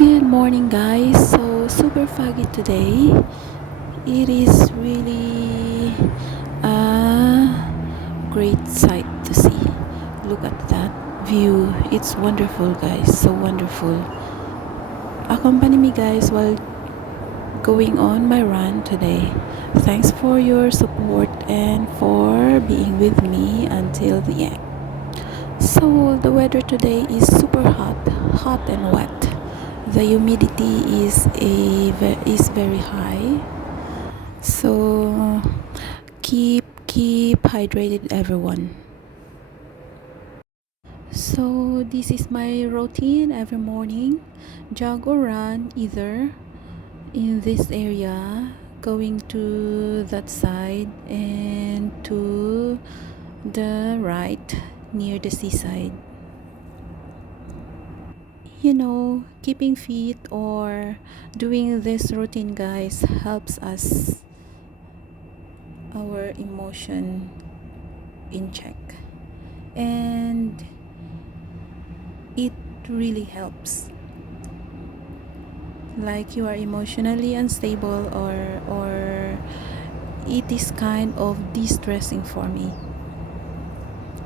Good morning, guys. So super foggy today. It is really a great sight to see. Look at that view. It's wonderful, guys. So wonderful. Accompany me, guys, while going on my run today. Thanks for your support and for being with me until the end. So the weather today is super hot and wet. The humidity is very high, so keep hydrated, everyone. So this is my routine every morning: jog or run, either in this area, going to that side, and to the right near the seaside. Keeping fit or doing this routine, guys, helps us our emotion in check, and it really helps. Like you are emotionally unstable, or it is kind of de-stressing for me.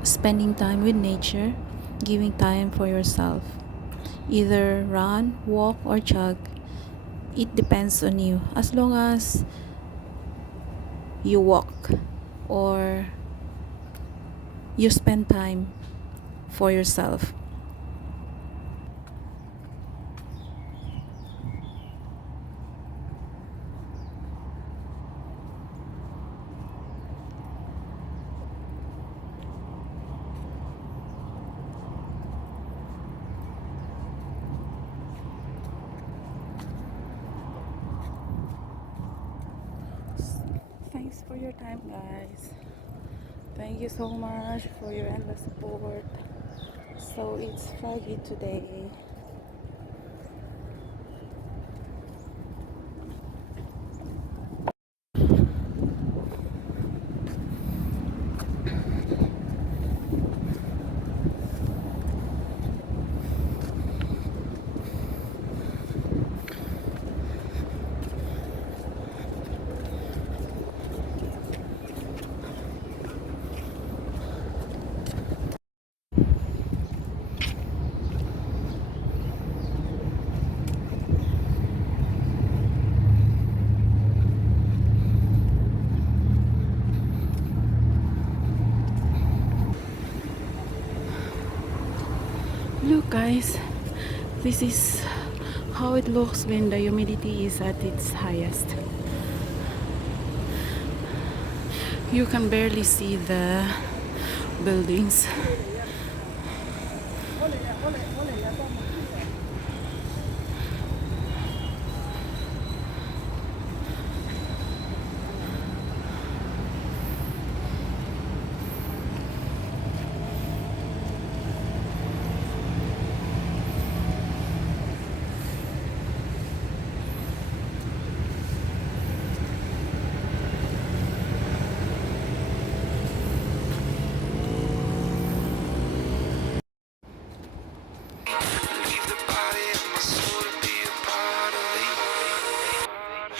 Spending time with nature, giving time for yourself, either run, walk, or jog. It depends on you. As long as you walk or you spend time for yourself. Thanks for your time, guys. Thank you so much for your endless support. So it's foggy today. Look, guys, this is how it looks when the humidity is at its highest. You can barely see the buildings.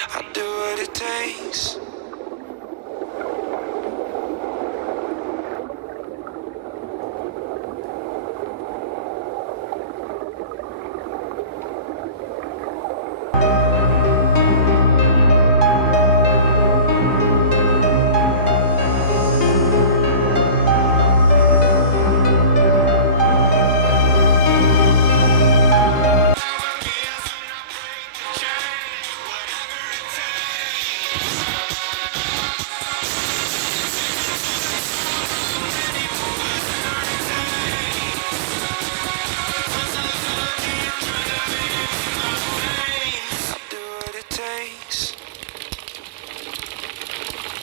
I do what it takes.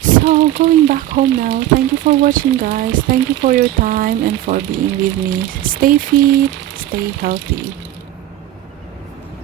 So going back home now. Thank you for watching, guys. Thank you for your time and for being with me. Stay fit, stay healthy.